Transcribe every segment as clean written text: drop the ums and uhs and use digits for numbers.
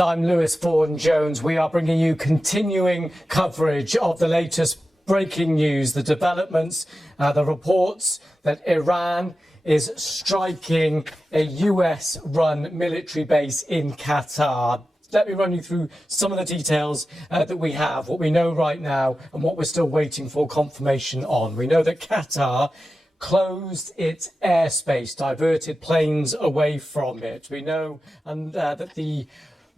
I'm Lewis Vaughan-Jones. We are bringing you continuing coverage of the latest breaking news, the developments, the reports that Iran is striking a US-run military base in Qatar. Let me run you through some of the details that we have, what we know right now and what we're still waiting for confirmation on. We know that Qatar closed its airspace, diverted planes away from it. We know that the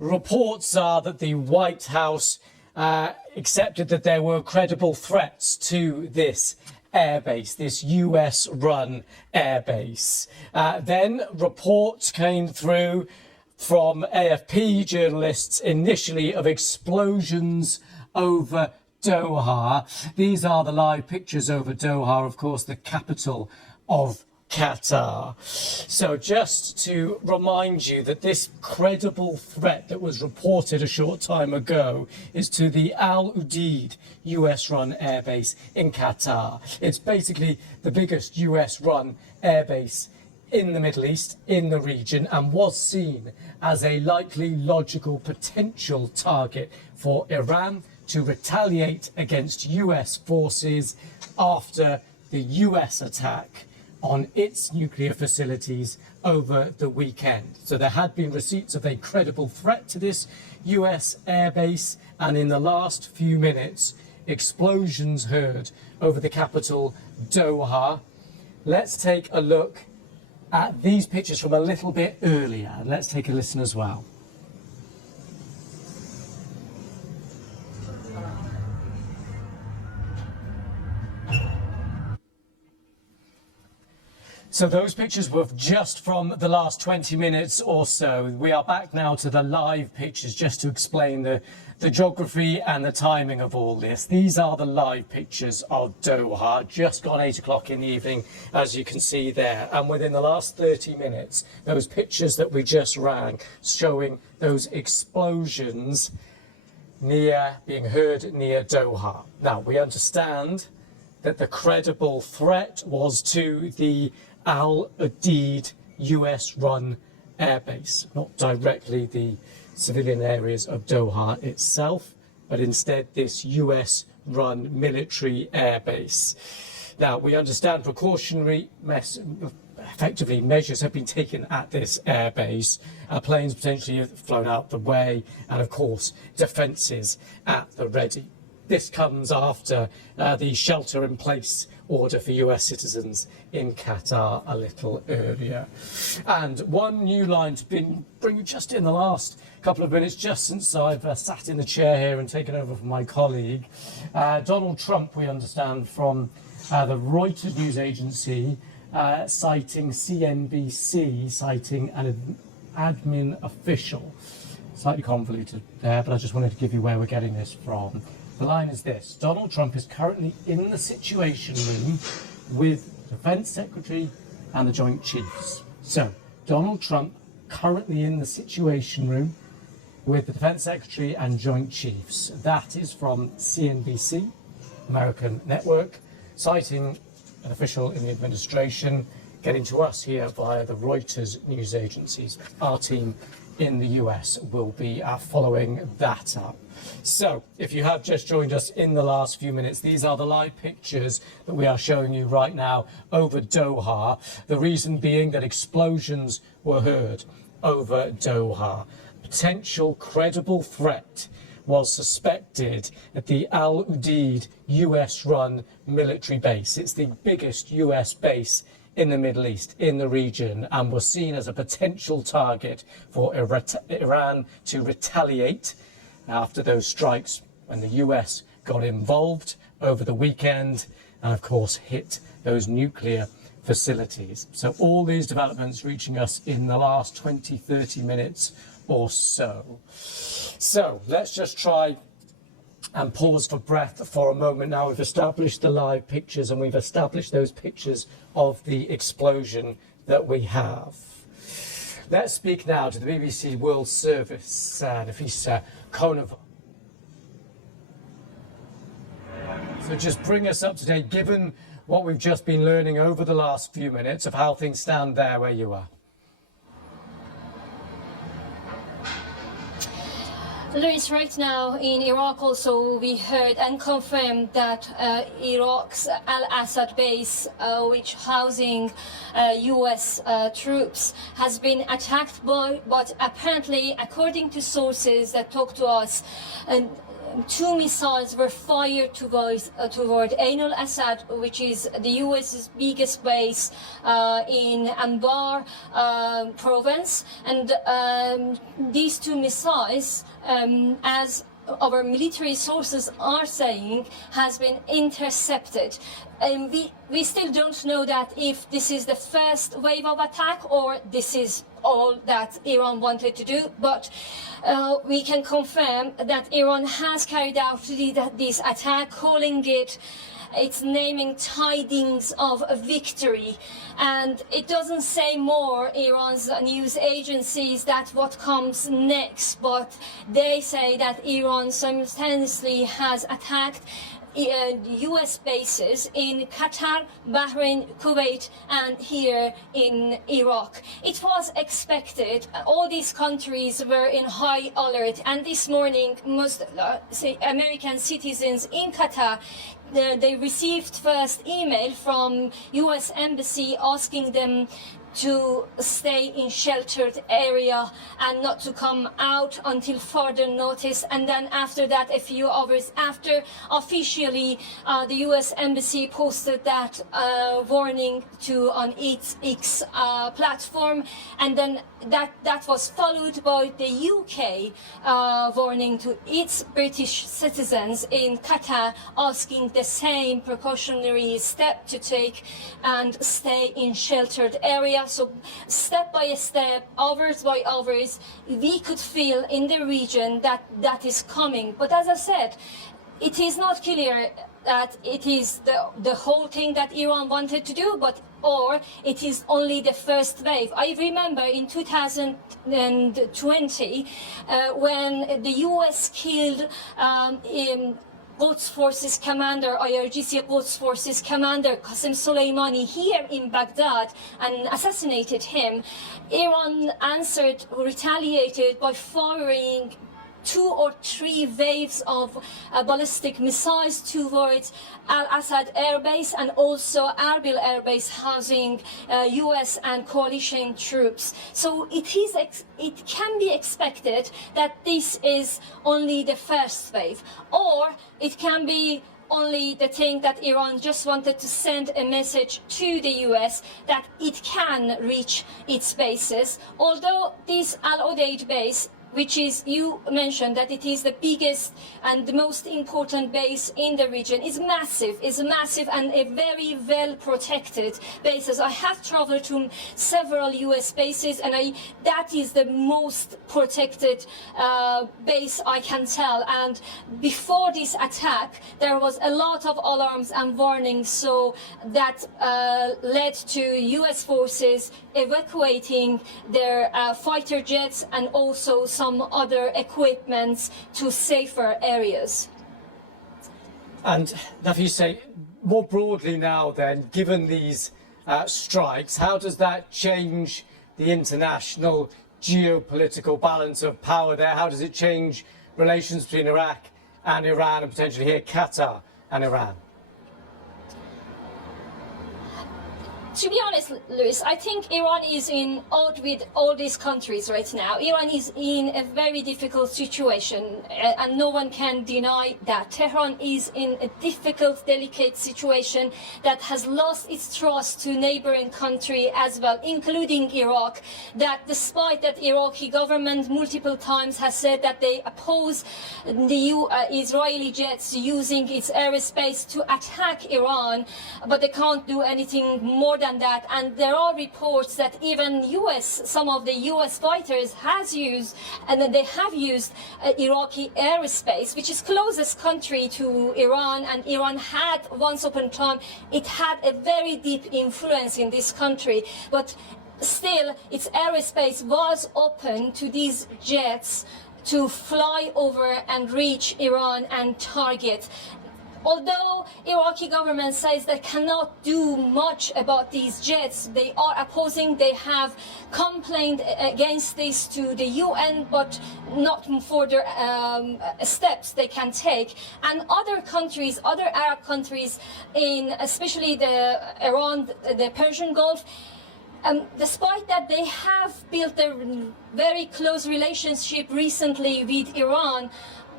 reports are that the White House accepted that there were credible threats to this airbase, this US-run airbase. Then reports came through from AFP journalists initially of explosions over Doha. These are the live pictures over Doha, of course, the capital of Qatar. So just to remind you that this credible threat that was reported a short time ago is to the Al Udeid US-run airbase in Qatar. It's basically the biggest US-run airbase in the Middle East, in the region, and was seen as a likely, logical, potential target for Iran to retaliate against US forces after the US attack on its nuclear facilities over the weekend. So there had been receipts of a credible threat to this US airbase, and in the last few minutes, explosions heard over the capital, Doha. Let's take a look at these pictures from a little bit earlier. Let's take a listen as well. So those pictures were just from the last 20 minutes or so. We are back now to the live pictures just to explain the geography and the timing of all this. These are the live pictures of Doha, just gone 8 o'clock in the evening, as you can see there. And within the last 30 minutes, those pictures that we just ran showing those explosions being heard near Doha. Now, we understand that the credible threat was to the Al Udeid US-run airbase, not directly the civilian areas of Doha itself, but instead this US-run military airbase. Now, we understand precautionary effectively measures have been taken at this airbase. Planes potentially have flown out the way, and of course, defences at the ready. This comes after the shelter-in-place order for US citizens in Qatar a little earlier. And one new line to bring you just in the last couple of minutes, just since I've sat in the chair here and taken over from my colleague. Donald Trump, we understand from the Reuters news agency, citing CNBC, citing an admin official. Slightly convoluted there, but I just wanted to give you where we're getting this from. The line is this: Donald Trump is currently in the Situation Room with the Defense Secretary and the Joint Chiefs. So, Donald Trump currently in the Situation Room with the Defense Secretary and Joint Chiefs. That is from CNBC, American network, citing an official in the administration, getting to us here via the Reuters news agencies. Our team in the US will be following that up. So, if you have just joined us in the last few minutes, these are the live pictures that we are showing you right now over Doha. The reason being that explosions were heard over Doha. Potential credible threat was suspected at the Al Udeid US-run military base. It's the biggest US base in the Middle East, in the region, and was seen as a potential target for Iran to retaliate after those strikes when the US got involved over the weekend and, of course, hit those nuclear facilities. So all these developments reaching us in the last 20, 30 minutes or so. So let's just try and pause for breath for a moment. Now we've established the live pictures and we've established those pictures of the explosion that we have. Let's speak now to the BBC World Service, Nafisa Konova. So just bring us up to date, given what we've just been learning over the last few minutes of how things stand there where you are. Luis, right now in Iraq also we heard and confirmed that Iraq's Al Assad base, which housing US troops, has been attacked but apparently, according to sources that talk to us, two missiles were fired toward Ain al-Assad, which is the US's biggest base in Anbar province. And these two missiles, as our military sources are saying, has been intercepted. And we still don't know that if this is the first wave of attack or this is all that Iran wanted to do, but we can confirm that Iran has carried out this attack, calling it's naming tidings of a victory. And it doesn't say more, Iran's news agencies, that what comes next, but they say that Iran simultaneously has attacked US bases in Qatar, Bahrain, Kuwait, and here in Iraq. It was expected. All these countries were in high alert, and this morning most American citizens in Qatar, they received first email from US embassy asking them to stay in sheltered area and not to come out until further notice. And then after that, a few hours after, officially the US embassy posted that warning on its X platform, and then that was followed by the UK warning to its British citizens in Qatar, asking the same precautionary step to take and stay in sheltered area. So step by step, hours by hours, we could feel in the region that is coming. But as I said, it is not clear that it is the whole thing that Iran wanted to do, or it is only the first wave. I remember in 2020 when the US killed Quds Forces commander, IRGC Quds Forces commander Qasem Soleimani here in Baghdad and assassinated him. Iran answered, retaliated by firing 2 or 3 waves of ballistic missiles towards Al-Assad airbase and also Erbil airbase housing US and coalition troops. So it can be expected that this is only the first wave, or it can be only the thing that Iran just wanted to send a message to the US that it can reach its bases. Although this Al Udeid base, which is, you mentioned that it is the biggest and the most important base in the region, is massive and a very well protected bases. I have traveled to several US bases, and that is the most protected base I can tell. And before this attack, there was a lot of alarms and warnings, so that led to US forces evacuating their fighter jets and also some other equipments to safer areas. And Nafisa, more broadly now then, given these strikes, how does that change the international geopolitical balance of power there? How does it change relations between Iraq and Iran, and potentially here Qatar and Iran? To be honest, Luis, I think Iran is in odd with all these countries right now. Iran is in a very difficult situation, and no one can deny that. Tehran is in a difficult, delicate situation that has lost its trust to neighboring country as well, including Iraq, that despite that Iraqi government multiple times has said that they oppose the Israeli jets using its airspace to attack Iran, but they can't do anything more than that. And there are reports that even some of the US fighters has used, and then they have used Iraqi airspace, which is closest country to Iran, and Iran had once upon a time, it had a very deep influence in this country, but still its airspace was open to these jets to fly over and reach Iran and target. Although Iraqi government says they cannot do much about these jets, they are opposing, they have complained against this to the UN, but not further steps they can take. And other countries, other Arab countries, in especially Iran, the Persian Gulf, despite that they have built a very close relationship recently with Iran,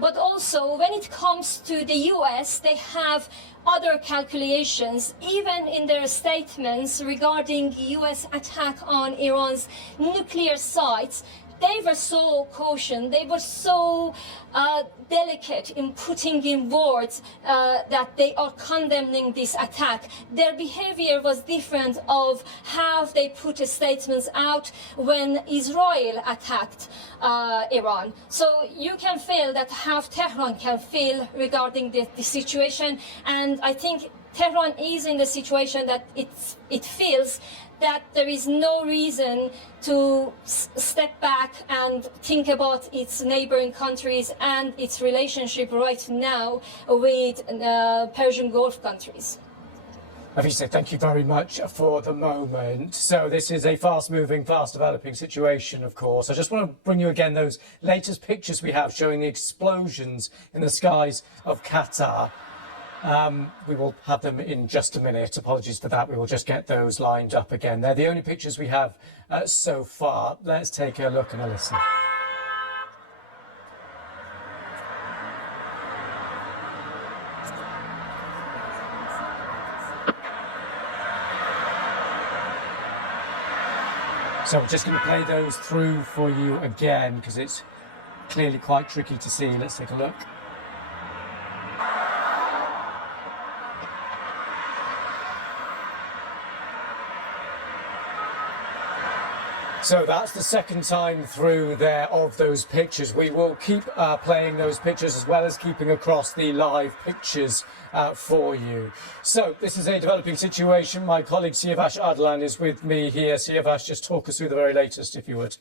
but also when it comes to the US, they have other calculations, even in their statements regarding US attack on Iran's nuclear sites. They were so cautious, they were so delicate in putting in words that they are condemning this attack. Their behavior was different of how they put statements out when Israel attacked Iran. So you can feel that how Tehran can feel regarding the situation, and I think Tehran is in the situation that it feels that there is no reason to step back and think about its neighboring countries and its relationship right now with Persian Gulf countries. Avisa, thank you very much for the moment. So this is a fast-moving, fast-developing situation, of course. I just want to bring you again those latest pictures we have showing the explosions in the skies of Qatar. We will have them in just a minute. Apologies for that. We will just get those lined up again. They're the only pictures we have so far. Let's take a look and a listen. So I'm just going to play those through for you again because it's clearly quite tricky to see. Let's take a look. So that's the second time through there of those pictures. We will keep playing those pictures as well as keeping across the live pictures for you. So this is a developing situation. My colleague Siavash Adlan is with me here. Siavash, just talk us through the very latest, if you would.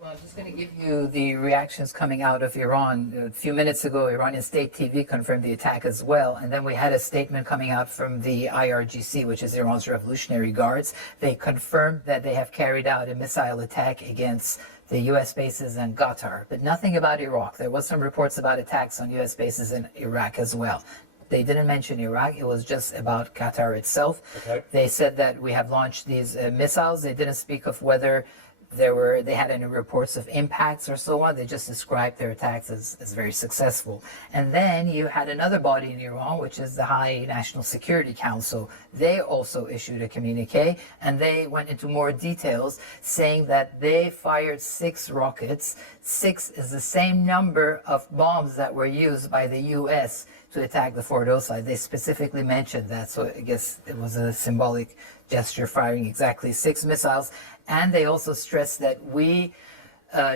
Well, I'm just going to give you the reactions coming out of Iran. A few minutes ago, Iranian state TV confirmed the attack as well. And then we had a statement coming out from the IRGC, which is Iran's Revolutionary Guards. They confirmed that they have carried out a missile attack against the US bases in Qatar, but nothing about Iraq. There was some reports about attacks on US bases in Iraq as well. They didn't mention Iraq. It was just about Qatar itself. Okay. They said that we have launched these missiles. They didn't speak of whether they had any reports of impacts or so on. They just described their attacks as very successful. And then you had another body in Iran, which is the High National Security Council. They also issued a communique, and they went into more details, saying that they fired 6 rockets. 6 is the same number of bombs that were used by the US to attack the Fordo site. They specifically mentioned that, so I guess it was a symbolic gesture, firing exactly 6 missiles. And they also stressed that we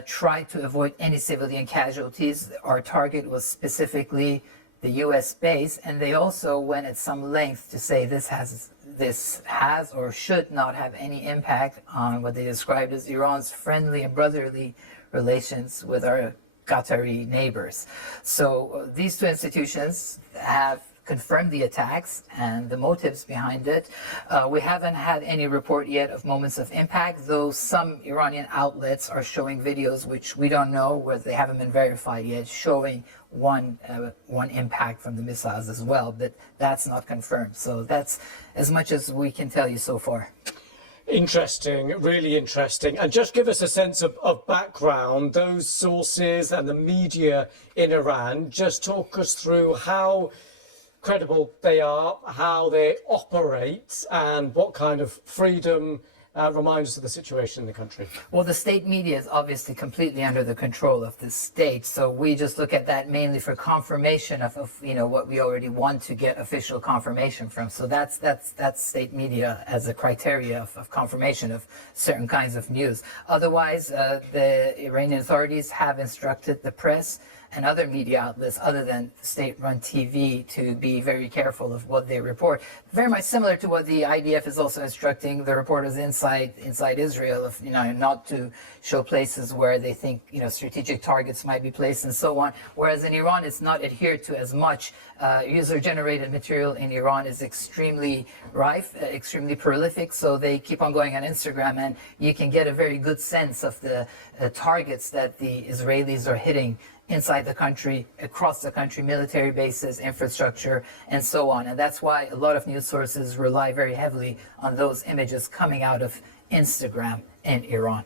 tried to avoid any civilian casualties. Our target was specifically the US base, and they also went at some length to say this has or should not have any impact on what they described as Iran's friendly and brotherly relations with our Qatari neighbors. So these 2 institutions have confirmed the attacks and the motives behind it. We haven't had any report yet of moments of impact, though some Iranian outlets are showing videos which we don't know, where they haven't been verified yet, showing one impact from the missiles as well, but that's not confirmed. So that's as much as we can tell you so far. Interesting, really interesting. And just give us a sense of background, those sources and the media in Iran. Just talk us through how credible they are, how they operate, and what kind of freedom remind us of the situation in the country. Well, the state media is obviously completely under the control of the state, so we just look at that mainly for confirmation of what we already want to get official confirmation from. So that's state media as a criteria of confirmation of certain kinds of news. Otherwise, the Iranian authorities have instructed the press and other media outlets other than state-run TV to be very careful of what they report. Very much similar to what the IDF is also instructing the reporters inside inside Israel, of not to show places where they think strategic targets might be placed and so on. Whereas in Iran, it's not adhered to as much. User-generated material in Iran is extremely rife, extremely prolific. So they keep on going on Instagram, and you can get a very good sense of the targets that the Israelis are hitting inside the country, across the country, military bases, infrastructure, and so on. And that's why a lot of news sources rely very heavily on those images coming out of Instagram in Iran.